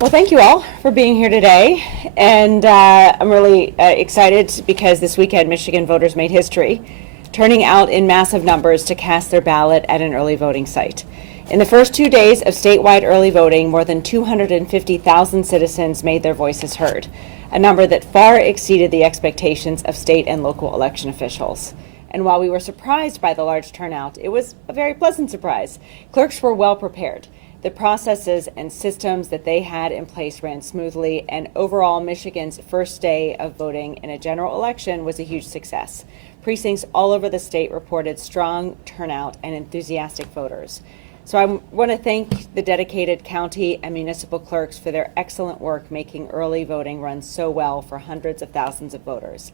Well, thank you all for being here today, and I'm really excited because this weekend Michigan voters made history, turning out in massive numbers to cast their ballot at an early voting site. In the first 2 days of statewide early voting, more than 250,000 citizens made their voices heard, a number that far exceeded the expectations of state and local election officials. And while we were surprised by the large turnout, it was a very pleasant surprise. Clerks were well prepared. The processes and systems that they had in place ran smoothly, and overall, Michigan's first day of voting in a general election was a huge success. Precincts all over the state reported strong turnout and enthusiastic voters. So I want to thank the dedicated county and municipal clerks for their excellent work making early voting run so well for hundreds of thousands of voters.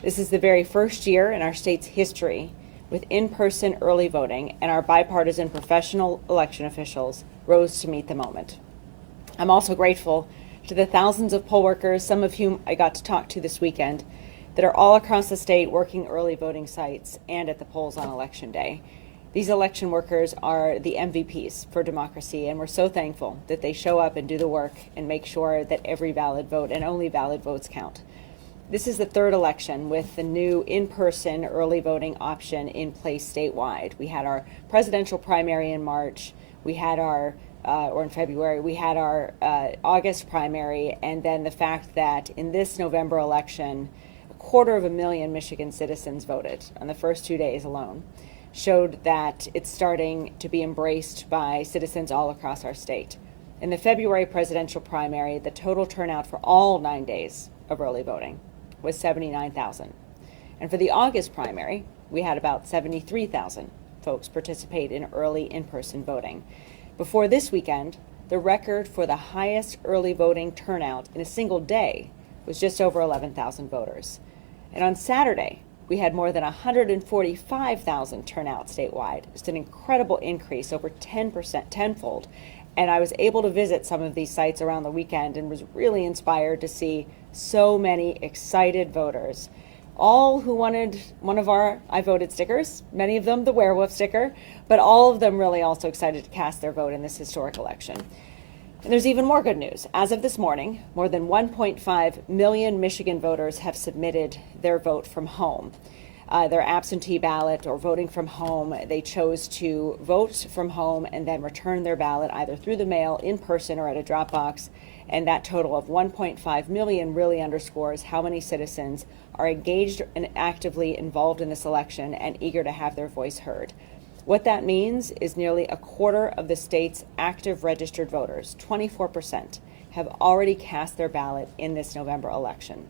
This is the very first year in our state's history with in-person early voting, and our bipartisan professional election officials rose to meet the moment. I'm also grateful to the thousands of poll workers, some of whom I got to talk to this weekend, that are all across the state working early voting sites and at the polls on Election Day. These election workers are the MVPs for democracy, and we're so thankful that they show up and do the work and make sure that every valid vote and only valid votes count. This is the third election with the new in-person early voting option in place statewide. We had our presidential primary in March, we had our, or in February, we had our August primary, and then the fact that in this November election, 250,000 Michigan citizens voted on the first 2 days alone, showed that it's starting to be embraced by citizens all across our state. In the February presidential primary, the total turnout for all 9 days of early voting was 79,000. And for the August primary, we had about 73,000 folks participate in early in-person voting. Before this weekend, the record for the highest early voting turnout in a single day was just over 11,000 voters. And on Saturday, we had more than 145,000 turnout statewide. Just an incredible increase, over 10%, tenfold. And I was able to visit some of these sites around the weekend and was really inspired to see so many excited voters, all who wanted one of our I voted stickers, many of them the werewolf sticker, but all of them really also excited to cast their vote in this historic election. And there's even more good news. As of this morning, more than 1.5 million Michigan voters have submitted their vote from home. Their absentee ballot or voting from home. They chose to vote from home and then return their ballot either through the mail, in person, or at a drop box. And that total of 1.5 million really underscores how many citizens are engaged and actively involved in this election and eager to have their voice heard. What that means is nearly a quarter of the state's active registered voters, 24%, have already cast their ballot in this November election.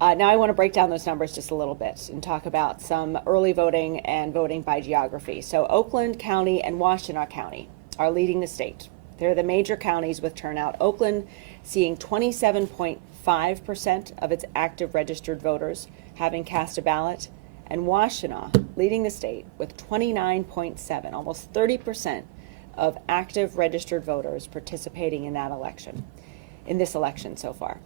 Now I want to break down those numbers just a little bit and talk about some early voting and voting by geography. So Oakland County and Washtenaw County are leading the state. They're the major counties with turnout. Oakland seeing 27.5% of its active registered voters having cast a ballot, and Washtenaw leading the state with 29.7, almost 30% of active registered voters participating in that election, in this election so far.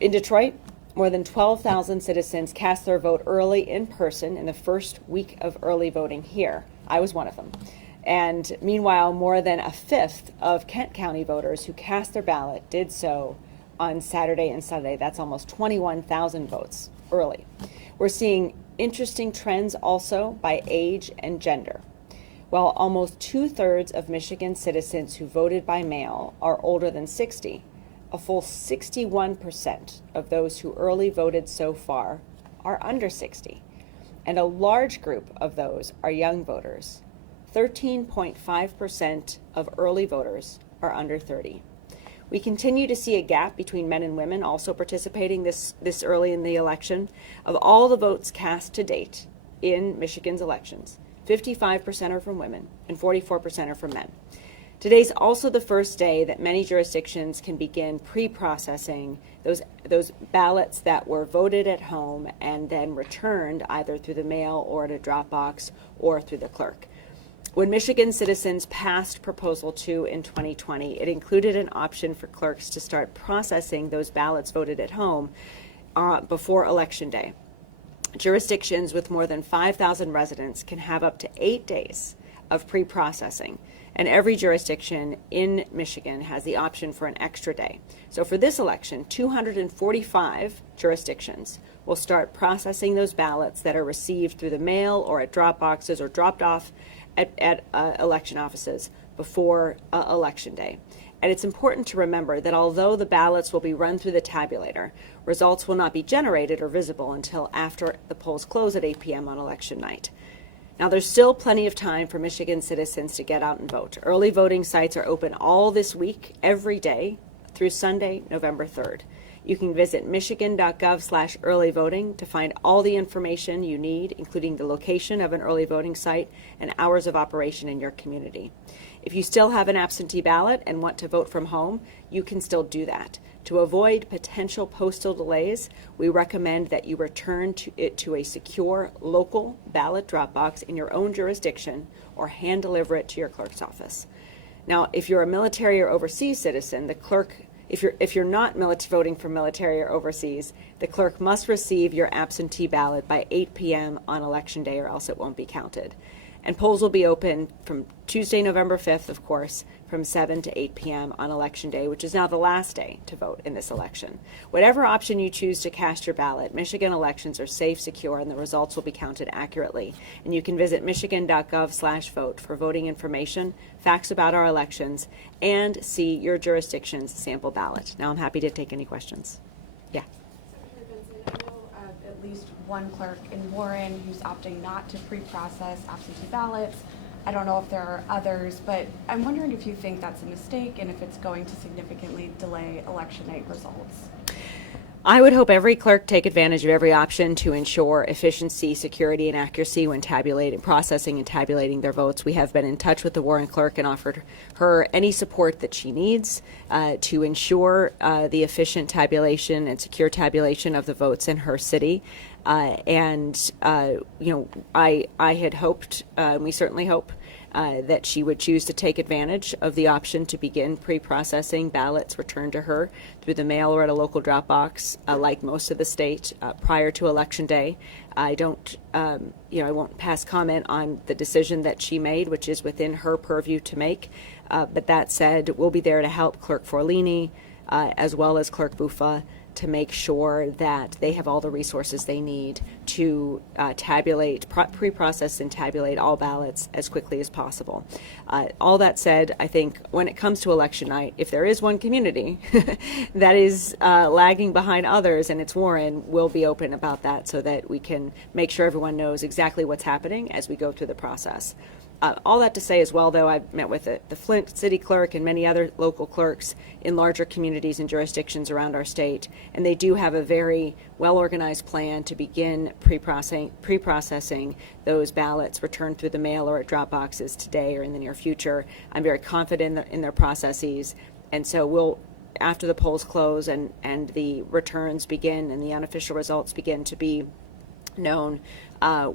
In Detroit, more than 12,000 citizens cast their vote early in person in the first week of early voting here. I was one of them. And meanwhile, more than a fifth of Kent County voters who cast their ballot did so on Saturday and Sunday. That's almost 21,000 votes early. We're seeing interesting trends also by age and gender. While almost 2/3 of Michigan citizens who voted by mail are older than 60, a full 61% of those who early voted so far are under 60, and a large group of those are young voters. 13.5% of early voters are under 30. We continue to see a gap between men and women also participating this early in the election. Of all the votes cast to date in Michigan's elections, 55% are from women and 44% are from men. Today's also the first day that many jurisdictions can begin pre-processing those ballots that were voted at home and then returned either through the mail or at a drop box or through the clerk. When Michigan citizens passed Proposal 2 in 2020, it included an option for clerks to start processing those ballots voted at home before Election Day. Jurisdictions with more than 5,000 residents can have up to 8 days of pre-processing. And every jurisdiction in Michigan has the option for an extra day. So for this election, 245 jurisdictions will start processing those ballots that are received through the mail or at drop boxes or dropped off at election offices before Election Day. And it's important to remember that although the ballots will be run through the tabulator, results will not be generated or visible until after the polls close at 8 p.m. on election night. Now, there's still plenty of time for Michigan citizens to get out and vote. Early voting sites are open all this week, every day, through Sunday, November 3rd. You can visit michigan.gov/early voting to find all the information you need, including the location of an early voting site and hours of operation in your community. If you still have an absentee ballot and want to vote from home, you can still do that. To avoid potential postal delays, we recommend that you return it to a secure local ballot drop box in your own jurisdiction or hand deliver it to your clerk's office. Now, if you're a military or overseas citizen, the clerk, if you're not voting for military or overseas, the clerk must receive your absentee ballot by 8 p.m. on election day, or else it won't be counted. And polls will be open from Tuesday, November 5th, of course, from 7 to 8 p.m. on Election Day, which is now the last day to vote in this election. Whatever option you choose to cast your ballot, Michigan elections are safe, secure, and the results will be counted accurately. And you can visit michigan.gov/vote for voting information, facts about our elections, and see your jurisdiction's sample ballot. Now I'm happy to take any questions. Yeah. Secretary Benson, I know at least one clerk in Warren who's opting not to pre-process absentee ballots. I don't know if there are others, but I'm wondering if you think that's a mistake and if it's going to significantly delay election night results. I would hope every clerk take advantage of every option to ensure efficiency, security, and accuracy when processing and tabulating their votes. We have been in touch with the Warren clerk and offered her any support that she needs to ensure the efficient tabulation and secure tabulation of the votes in her city. I had hoped, we certainly hope, that she would choose to take advantage of the option to begin pre-processing ballots returned to her through the mail or at a local drop box, like most of the state, prior to Election Day. I won't pass comment on the decision that she made, which is within her purview to make. But that said, we'll be there to help Clerk Forlini, as well as Clerk Buffa, to make sure that they have all the resources they need to pre-process and tabulate all ballots as quickly as possible. All that said, I think when it comes to election night, if there is one community that is lagging behind others, and it's Warren, we'll be open about that so that we can make sure everyone knows exactly what's happening as we go through the process. All that to say as well, though, I've met with the Flint City Clerk and many other local clerks in larger communities and jurisdictions around our state, and they do have a very well-organized plan to begin pre-processing those ballots returned through the mail or at drop boxes today or in the near future. I'm very confident in their processes, and so we'll, after the polls close and the returns begin and the unofficial results begin to be known,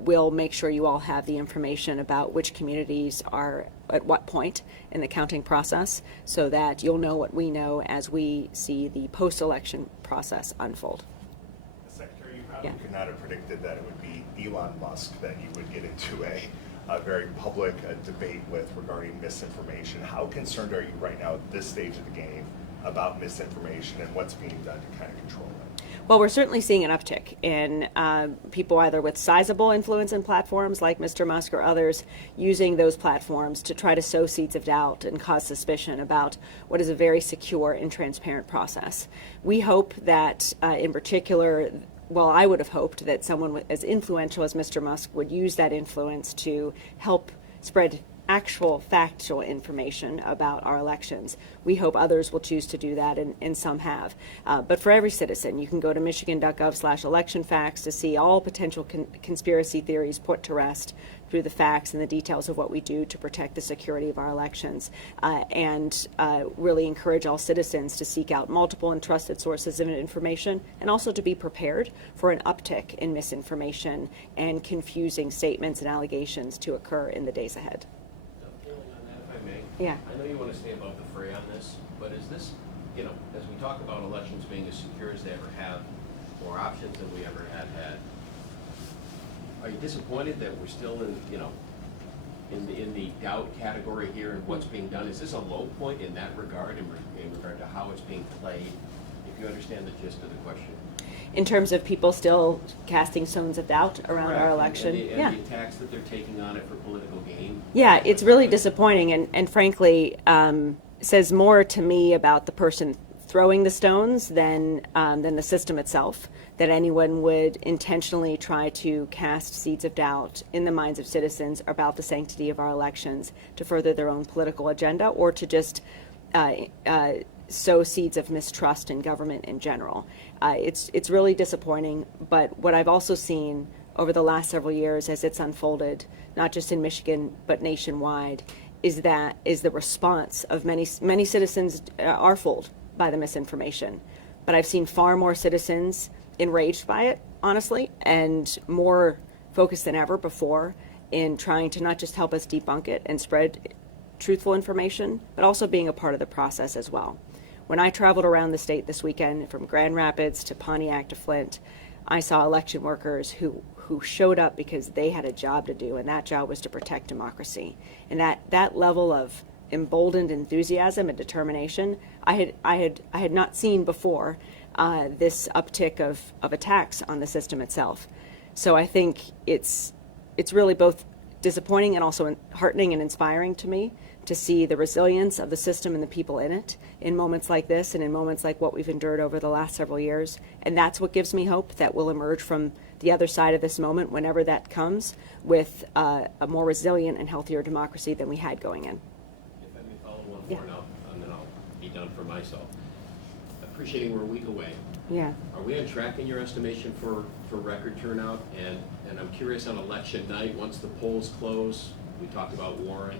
we'll make sure you all have the information about which communities are at what point in the counting process, so that you'll know what we know as we see the post-election process unfold. Secretary, you probably could not have predicted that it would be Elon Musk that you would get into a very public debate with regarding misinformation. How concerned are you right now at this stage of the game about misinformation and what's being done to kind of control it? Well, we're certainly seeing an uptick in people either with sizable influence in platforms like Mr. Musk or others using those platforms to try to sow seeds of doubt and cause suspicion about what is a very secure and transparent process. We hope that in particular, well, I would have hoped that someone as influential as Mr. Musk would use that influence to help spread actual factual information about our elections. We hope others will choose to do that, and some have. But for every citizen, you can go to michigan.gov/election facts to see all potential conspiracy theories put to rest through the facts and the details of what we do to protect the security of our elections, and really encourage all citizens to seek out multiple and trusted sources of information, and also to be prepared for an uptick in misinformation and confusing statements and allegations to occur in the days ahead. Yeah. I know you want to stay above the fray on this, but is this, as we talk about elections being as secure as they ever have, more options than we ever had, are you disappointed that we're still in, in the doubt category here and what's being done? Is this a low point in that regard, in regard to how it's being played? If you understand the gist of the question. In terms of people still casting stones of doubt around Correct. our election? And the attacks that they're taking on it for political gain? Yeah, it's really disappointing and frankly says more to me about the person throwing the stones than the system itself, that anyone would intentionally try to cast seeds of doubt in the minds of citizens about the sanctity of our elections to further their own political agenda or to just sow seeds of mistrust in government in general. It's really disappointing, but what I've also seen over the last several years as it's unfolded, not just in Michigan, but nationwide, is the response of many citizens are fooled by the misinformation. But I've seen far more citizens enraged by it, honestly, and more focused than ever before in trying to not just help us debunk it and spread truthful information, but also being a part of the process as well. When I traveled around the state this weekend, from Grand Rapids to Pontiac to Flint, I saw election workers who showed up because they had a job to do, and that job was to protect democracy. And that level of emboldened enthusiasm and determination, I had not seen before this uptick of attacks on the system itself. So I think it's really both disappointing and also heartening and inspiring to me to see the resilience of the system and the people in it in moments like this and in moments like what we've endured over the last several years. And that's what gives me hope that we'll emerge from the other side of this moment, whenever that comes, with a more resilient and healthier democracy than we had going in. If I may follow one more, and then I'll be done for myself. Appreciating we're a week away. Yeah. Are we on track in your estimation for record turnout? And I'm curious on election night, once the polls close, we talked about Warren.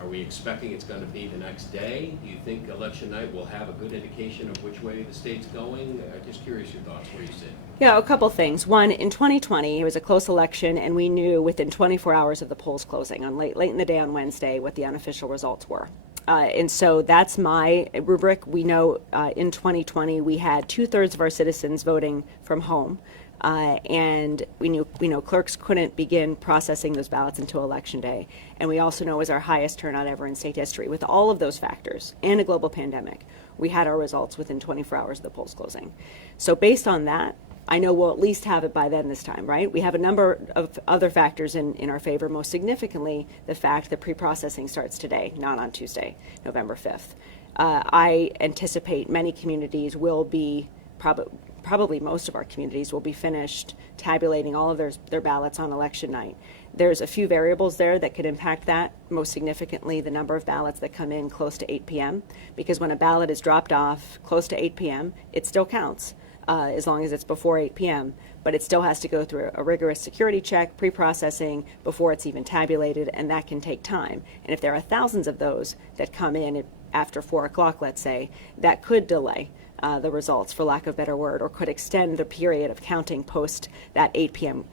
Are we expecting it's going to be the next day? Do you think election night will have a good indication of which way the state's going? I'm just curious your thoughts, where you sit. Yeah, a couple things. One, in 2020, it was a close election, and we knew within 24 hours of the polls closing on late in the day on Wednesday what the unofficial results were. And so that's my rubric. We know in 2020 we had 2/3 of our citizens voting from home. And we know clerks couldn't begin processing those ballots until Election Day. And we also know it was our highest turnout ever in state history. With all of those factors and a global pandemic, we had our results within 24 hours of the polls closing. So based on that, I know we'll at least have it by then this time, right? We have a number of other factors in our favor, most significantly the fact that pre-processing starts today, not on Tuesday, November 5th. I anticipate many communities will be probably most of our communities will be finished tabulating all of their ballots on election night. There's a few variables there that could impact that, most significantly the number of ballots that come in close to 8 p.m. because when a ballot is dropped off close to 8 p.m., it still counts as long as it's before 8 p.m., but it still has to go through a rigorous security check, pre-processing, before it's even tabulated, and that can take time. And if there are thousands of those that come in after 4 o'clock, let's say, that could delay the results, for lack of a better word, or could extend the period of counting post that 8 p.m.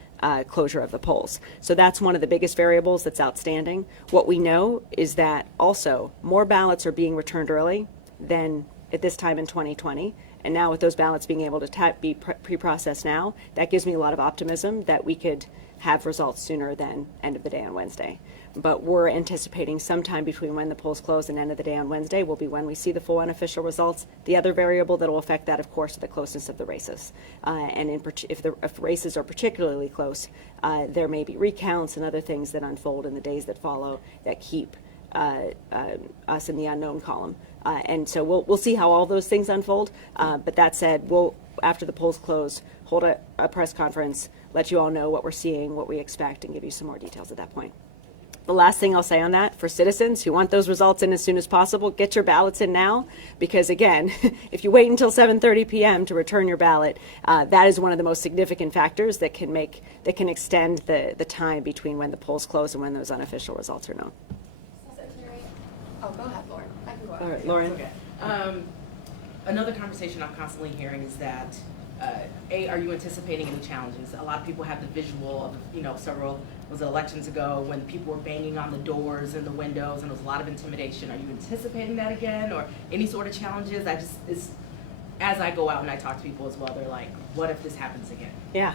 Closure of the polls. So that's one of the biggest variables that's outstanding. What we know is that also more ballots are being returned early than at this time in 2020. And now with those ballots being able to be pre-processed now, that gives me a lot of optimism that we could have results sooner than end of the day on Wednesday. But we're anticipating sometime between when the polls close and end of the day on Wednesday will be when we see the full unofficial results. The other variable that will affect that, of course, is the closeness of the races. And if races are particularly close, there may be recounts and other things that unfold in the days that follow that keep us in the unknown column. And so we'll see how all those things unfold. But that said, we'll, after the polls close, hold a press conference, let you all know what we're seeing, what we expect, and give you some more details at that point. The last thing I'll say on that, for citizens who want those results in as soon as possible, get your ballots in now, because again, if you wait until 7:30 p.m. to return your ballot, that is one of the most significant factors that can extend the time between when the polls close and when those unofficial results are known. Oh, go ahead, Lauren. I can go ahead. All right, Lauren. Okay. Another conversation I'm constantly hearing is that, are you anticipating any challenges? A lot of people have the visual of, several elections ago when people were banging on the doors and the windows and there was a lot of intimidation. Are you anticipating that again, or any sort of challenges? as I go out and I talk to people as well, they're like, what if this happens again? Yeah.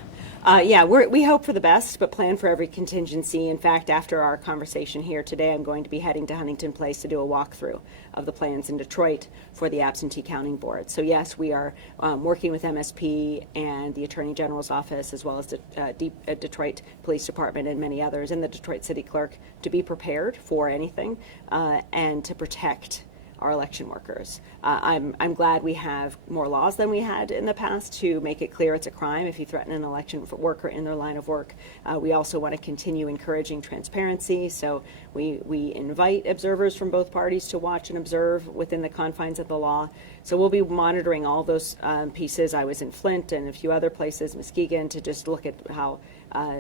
We hope for the best, but plan for every contingency. In fact, after our conversation here today, I'm going to be heading to Huntington Place to do a walkthrough of the plans in Detroit for the absentee counting board. So yes, we are working with MSP and the Attorney General's office, as well as the Detroit Police Department and many others, and the Detroit City Clerk, to be prepared for anything and to protect our election workers. I'm glad we have more laws than we had in the past to make it clear it's a crime if you threaten an election worker in their line of work. We also want to continue encouraging transparency, so we invite observers from both parties to watch and observe within the confines of the law. So we'll be monitoring all those pieces. I was in Flint and a few other places, Muskegon, to just look at how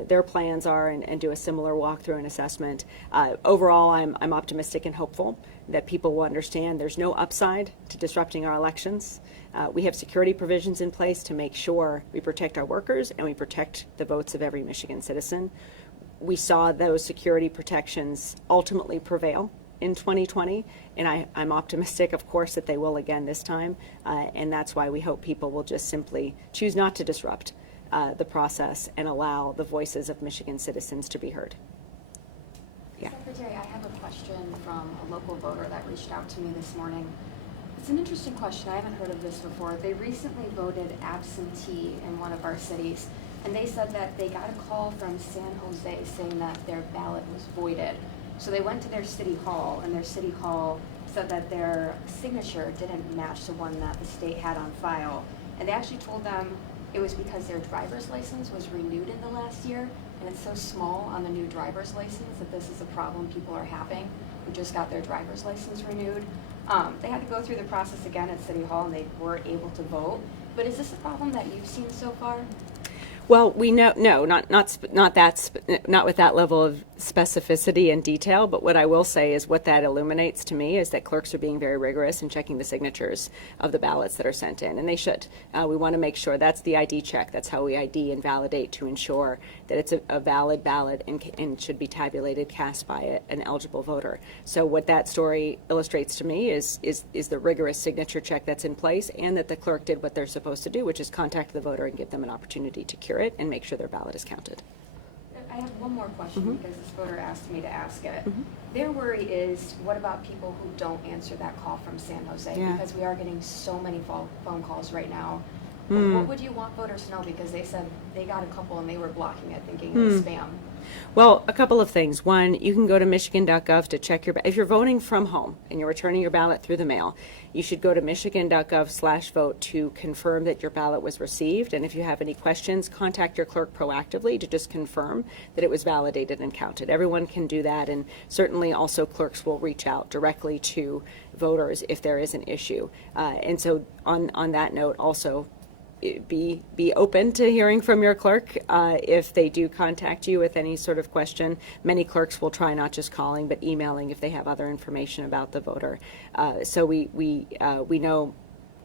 their plans are and do a similar walkthrough and assessment. Overall, I'm optimistic and hopeful that people will understand there's no upside to disrupting our elections. We have security provisions in place to make sure we protect our workers and we protect the votes of every Michigan citizen. We saw those security protections ultimately prevail in 2020, and I'm optimistic, of course, that they will again this time, and that's why we hope people will just simply choose not to disrupt the process and allow the voices of Michigan citizens to be heard. Yeah. Secretary, I have a question from a local voter that reached out to me this morning. It's an interesting question. I haven't heard of this before. They recently voted absentee in one of our cities, and they said that they got a call from San Jose saying that their ballot was voided. So they went to their city hall, and their city hall said that their signature didn't match the one that the state had on file. And they actually told them it was because their driver's license was renewed in the last year, and it's so small on the new driver's license that this is a problem people are having who just got their driver's license renewed. They had to go through the process again at City Hall, and they weren't able to vote. But is this a problem that you've seen so far? Well, we know not with that level of specificity and detail. But what I will say is what that illuminates to me is that clerks are being very rigorous in checking the signatures of the ballots that are sent in, and they should. We want to make sure that's the ID check. That's how we ID and validate to ensure that it's a valid ballot and should be tabulated, cast by an eligible voter. So what that story illustrates to me is the rigorous signature check that's in place, and that the clerk did what they're supposed to do, which is contact the voter and give them an opportunity to cure it and make sure their ballot is counted. I have one more question because this voter asked me to ask it. Their worry is, what about people who don't answer that call from San Jose? Yeah. Because we are getting so many phone calls right now. What would you want voters to know? Because they said they got a couple and they were blocking it, thinking it was spam. Well, a couple of things. One, you can go to michigan.gov to check if you're voting from home and you're returning your ballot through the mail, you should go to michigan.gov/vote to confirm that your ballot was received. And if you have any questions, contact your clerk proactively to just confirm that it was validated and counted. Everyone can do that, and certainly also clerks will reach out directly to voters if there is an issue. And so on that note, also, be open to hearing from your clerk if they do contact you with any sort of question. Many clerks will try not just calling but emailing if they have other information about the voter. So we know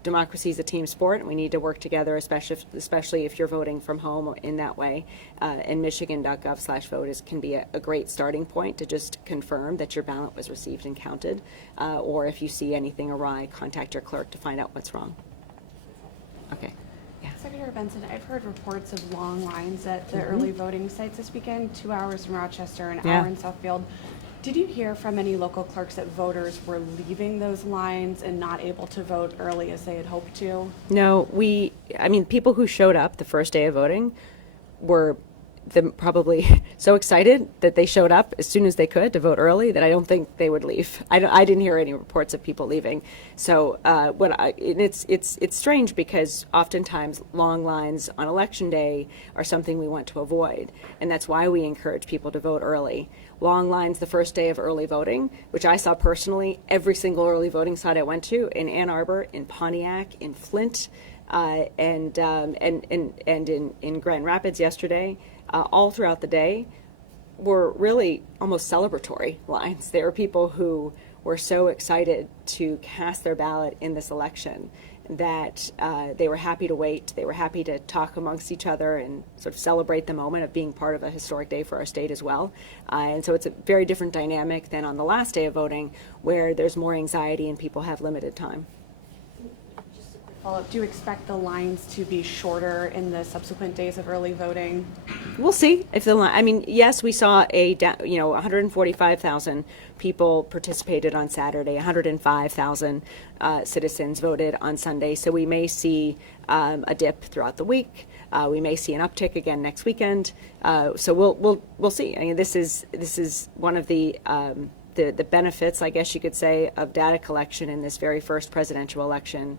democracy is a team sport, and we need to work together, especially if you're voting from home in that way. And michigan.gov/vote can be a great starting point to just confirm that your ballot was received and counted. Or if you see anything awry, contact your clerk to find out what's wrong. Okay. Secretary Benson, I've heard reports of long lines at the early voting sites this weekend, 2 hours from Rochester, an hour in Southfield. Did you hear from any local clerks that voters were leaving those lines and not able to vote early as they had hoped to? No, people who showed up the first day of voting were probably so excited that they showed up as soon as they could to vote early that I don't think they would leave. I didn't hear any reports of people leaving. So it's strange because oftentimes long lines on election day are something we want to avoid, and that's why we encourage people to vote early. Long lines the first day of early voting, which I saw personally every single early voting site I went to in Ann Arbor, in Pontiac, in Flint, and in Grand Rapids yesterday. All throughout the day were really almost celebratory lines. There were people who were so excited to cast their ballot in this election that they were happy to wait. They were happy to talk amongst each other and sort of celebrate the moment of being part of a historic day for our state as well. And so it's a very different dynamic than on the last day of voting, where there's more anxiety and people have limited time. Just a quick follow-up, do you expect the lines to be shorter in the subsequent days of early voting? We'll see if the line, I mean, yes, we saw 145,000 people participated on Saturday, 105,000 citizens voted on Sunday. So we may see a dip throughout the week. We may see an uptick again next weekend. So we'll see. I mean, this is one of the benefits, I guess you could say, of data collection in this very first presidential election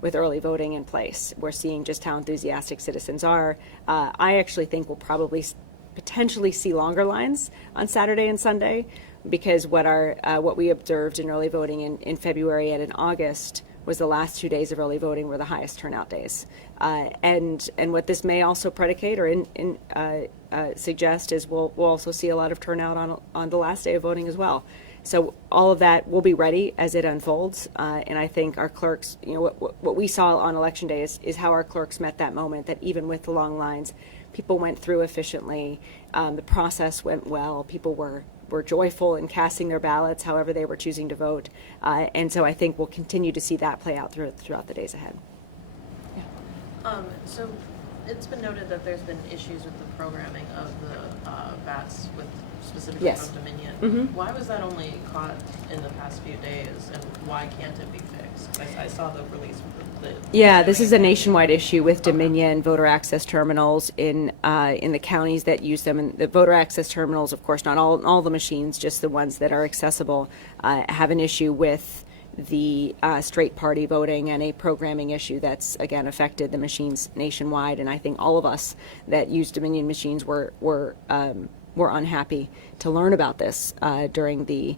with early voting in place. We're seeing just how enthusiastic citizens are. I actually think we'll probably potentially see longer lines on Saturday and Sunday, because what we observed in early voting in February and in August was the last 2 days of early voting were the highest turnout days. And what this may also predicate or suggest is we'll also see a lot of turnout on the last day of voting as well. So all of that will be ready as it unfolds, and I think our clerks, what we saw on election day is how our clerks met that moment, that even with the long lines, people went through efficiently, the process went well, people were joyful in casting their ballots however they were choosing to vote, and so I think we'll continue to see that play out throughout the days ahead. So it's been noted that there's been issues with the programming of the bats with specifically Yes. from Dominion. Mhm. Why was that only caught in the past few days, and why can't it be fixed? I saw the release with the Yeah, this is a nationwide issue with Dominion voter access terminals in the counties that use them. And the voter access terminals, of course, not all the machines, just the ones that are accessible, have an issue with the straight party voting and a programming issue that's, again, affected the machines nationwide. And I think all of us that use Dominion machines were unhappy to learn about this during the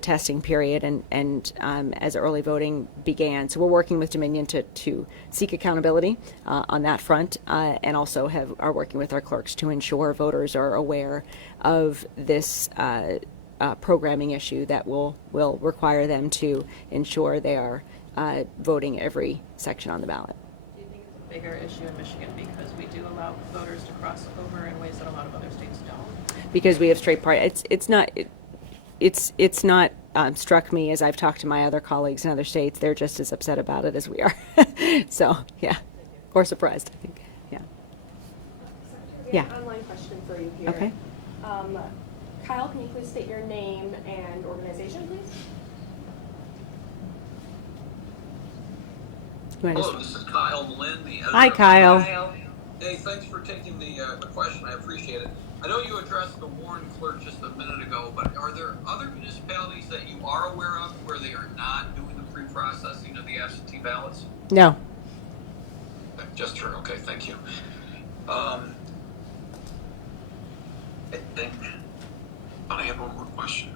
testing period and as early voting began. So we're working with Dominion to seek accountability on that front, and also are working with our clerks to ensure voters are aware of this programming issue that will require them to ensure they are voting every section on the ballot. Do you think it's a bigger issue in Michigan because we do allow voters to cross over in ways that a lot of other states don't? Because we have straight party, it's not struck me as I've talked to my other colleagues in other states. They're just as upset about it as we are. So yeah, or surprised, I think. Yeah. We Yeah. have an online question for you here. Okay. Kyle, can you please state your name and organization, please? You wanna Hello, this is Kyle Malin, the editor. Hi, Kyle. Hey, thanks for taking the question. I appreciate it. I know you addressed the Warren clerk just a minute ago, but are there other municipalities that you are aware of where they are not doing the pre-processing of the absentee ballots? No. Just her. Okay, thank you. I think I have one more question.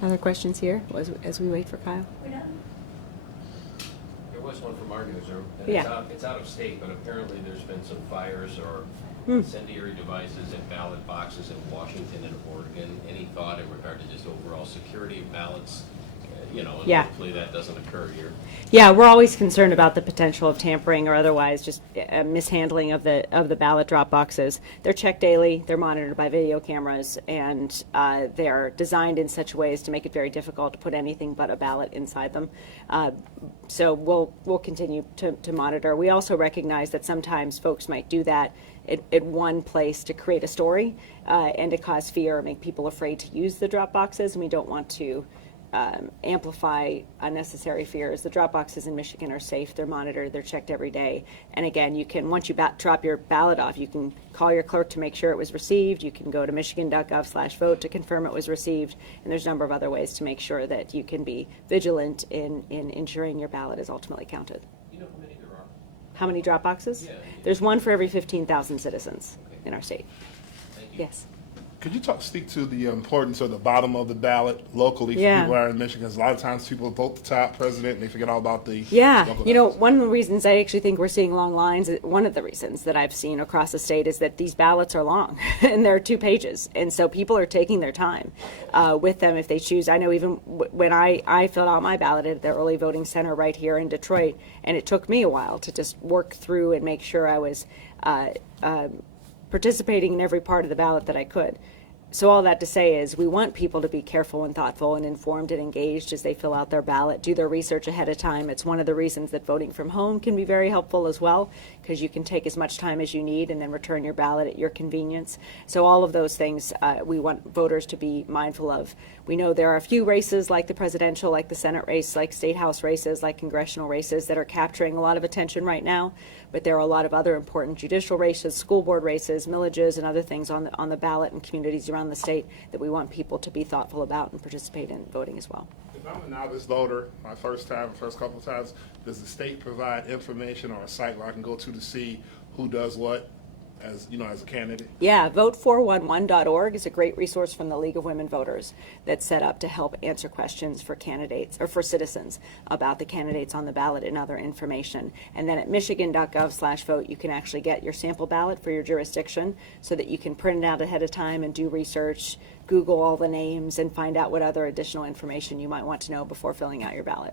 Other questions here as we wait for Kyle? There was one from our newsroom, and Yeah. it's out of state, but apparently there's been some fires or incendiary devices in ballot boxes in Washington and Oregon. Any thought in regard to just overall security of ballots? And Yeah. hopefully that doesn't occur here. Yeah, we're always concerned about the potential of tampering or otherwise just mishandling of the ballot drop boxes. They're checked daily, they're monitored by video cameras, and they're designed in such ways to make it very difficult to put anything but a ballot inside them. So we'll continue to monitor. We also recognize that sometimes folks might do that at one place to create a story and to cause fear or make people afraid to use the drop boxes, and we don't want to amplify unnecessary fears. The drop boxes in Michigan are safe. They're monitored. They're checked every day. And again, you can, once you drop your ballot off, you can call your clerk to make sure it was received. You can go to michigan.gov/vote to confirm it was received. And there's a number of other ways to make sure that you can be vigilant in ensuring your ballot is ultimately counted. You know how many there are? How many drop boxes? Yeah. There's one for every 15,000 citizens in our state. Thank you. Yes. Could you speak to the importance of the bottom of the ballot locally for Yeah. people who are in Michigan? 'Cause a lot of times people vote the top president and they forget all about the Yeah, local one of the reasons I actually think we're seeing long lines, one of the reasons that I've seen across the state is that these ballots are long and they're 2 pages. And so people are taking their time with them if they choose. I know even when I filled out my ballot at the early voting center right here in Detroit, and it took me a while to just work through and make sure I was participating in every part of the ballot that I could. So all that to say is we want people to be careful and thoughtful and informed and engaged as they fill out their ballot, do their research ahead of time. It's one of the reasons that voting from home can be very helpful as well, because you can take as much time as you need and then return your ballot at your convenience. So all of those things we want voters to be mindful of. We know there are a few races like the presidential, like the Senate race, like state house races, like congressional races that are capturing a lot of attention right now, but there are a lot of other important judicial races, school board races, millages, and other things on the ballot in communities around the state that we want people to be thoughtful about and participate in voting as well. If I'm a novice voter, my first couple of times, does the state provide information or a site where I can go to see who does what as, you know, as a candidate? Yeah, vote411.org is a great resource from the League of Women Voters that's set up to help answer questions for candidates or for citizens about the candidates on the ballot and other information. And then at michigan.gov/vote, you can actually get your sample ballot for your jurisdiction so that you can print it out ahead of time and do research, Google all the names, and find out what other additional information you might want to know before filling out your ballot.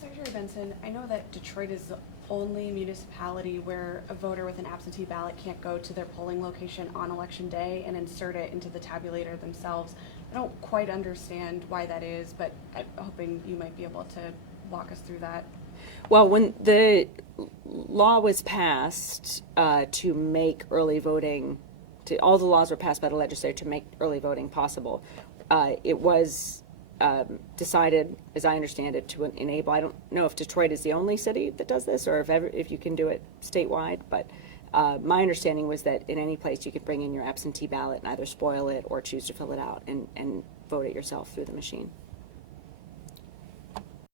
Secretary Benson, I know that Detroit is the only municipality where a voter with an absentee ballot can't go to their polling location on election day and insert it into the tabulator themselves. I don't quite understand why that is, but I'm hoping you might be able to walk us through that. Well, when the law was passed to make early voting, all the laws were passed by the legislature to make early voting possible. It was decided, as I understand it, to enable, I don't know if Detroit is the only city that does this or if you can do it statewide, but my understanding was that in any place you could bring in your absentee ballot and either spoil it or choose to fill it out and vote it yourself through the machine.